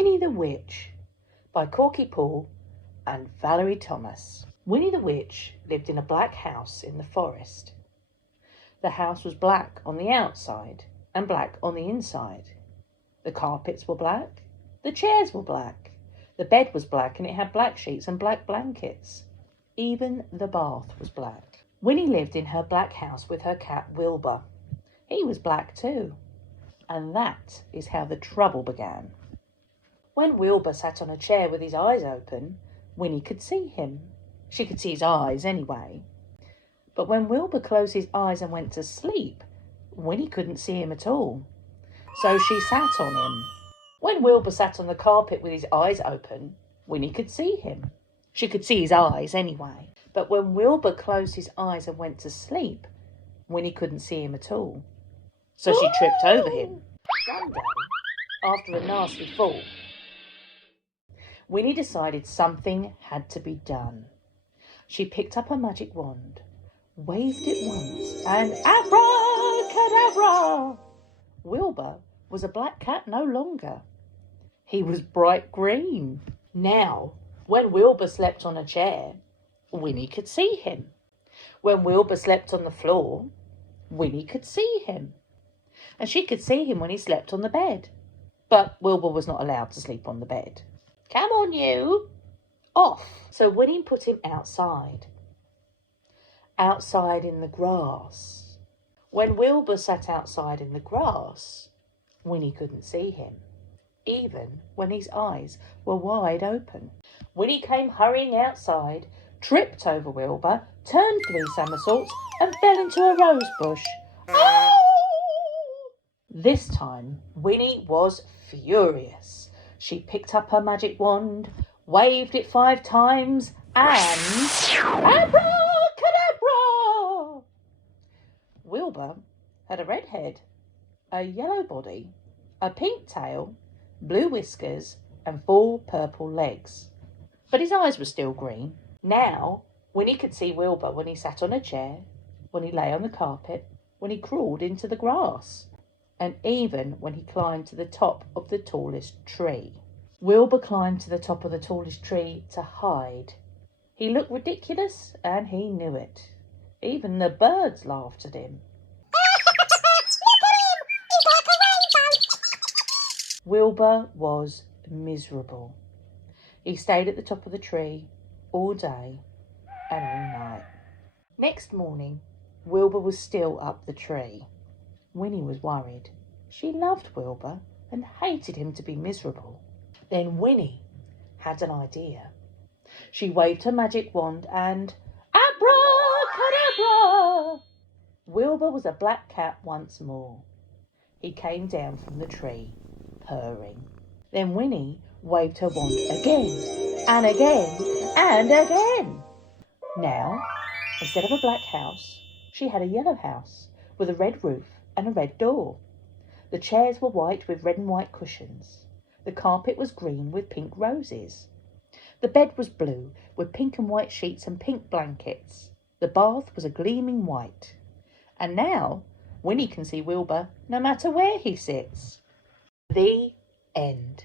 Winnie the Witch by Corky Paul and Valerie Thomas. Winnie the Witch lived in a black house in the forest. The house was black on the outside and black on the inside. The carpets were black, the chairs were black, the bed was black and it had black sheets and black blankets. Even the bath was black. Winnie lived in her black house with her cat Wilbur. He was black too. And that is how the trouble began. When Wilbur sat on a chair with his eyes open, Winnie could see him. She could see his eyes anyway. But when Wilbur closed his eyes and went to sleep, Winnie couldn't see him at all. So she sat on him. When Wilbur sat on the carpet with his eyes open, Winnie could see him. She could see his eyes anyway. But when Wilbur closed his eyes and went to sleep, Winnie couldn't see him at all. So she tripped over him. One day, after a nasty fall, Winnie decided something had to be done. She picked up her magic wand, waved it once, and abracadabra! Wilbur was a black cat no longer. He was bright green. Now, when Wilbur slept on a chair, Winnie could see him. When Wilbur slept on the floor, Winnie could see him. And she could see him when he slept on the bed. But Wilbur was not allowed to sleep on the bed. Come on, you! Off! So Winnie put him outside. Outside in the grass. When Wilbur sat outside in the grass, Winnie couldn't see him, even when his eyes were wide open. Winnie came hurrying outside, tripped over Wilbur, turned 3 somersaults, and fell into a rose bush. Oh! This time, Winnie was furious. She picked up her magic wand, waved it 5 times, and abracadabra! Wilbur had a red head, a yellow body, a pink tail, blue whiskers, and 4 purple legs. But his eyes were still green. Now, Winnie could see Wilbur when he sat on a chair, when he lay on the carpet, when he crawled into the grass, and even when he climbed to the top of the tallest tree. Wilbur climbed to the top of the tallest tree to hide. He looked ridiculous, and he knew it. Even the birds laughed at him. Wilbur was miserable. He stayed at the top of the tree all day and all night. Next morning, Wilbur was still up the tree. Winnie was worried. She loved Wilbur and hated him to be miserable. Then Winnie had an idea. She waved her magic wand and abracadabra! Wilbur was a black cat once more. He came down from the tree, purring. Then Winnie waved her wand again and again and again. Now, instead of a black house, she had a yellow house with a red roof and a red door. The chairs were white with red and white cushions. The carpet was green with pink roses. The bed was blue with pink and white sheets and pink blankets. The bath was a gleaming white. And now Winnie can see Wilbur no matter where he sits. The end.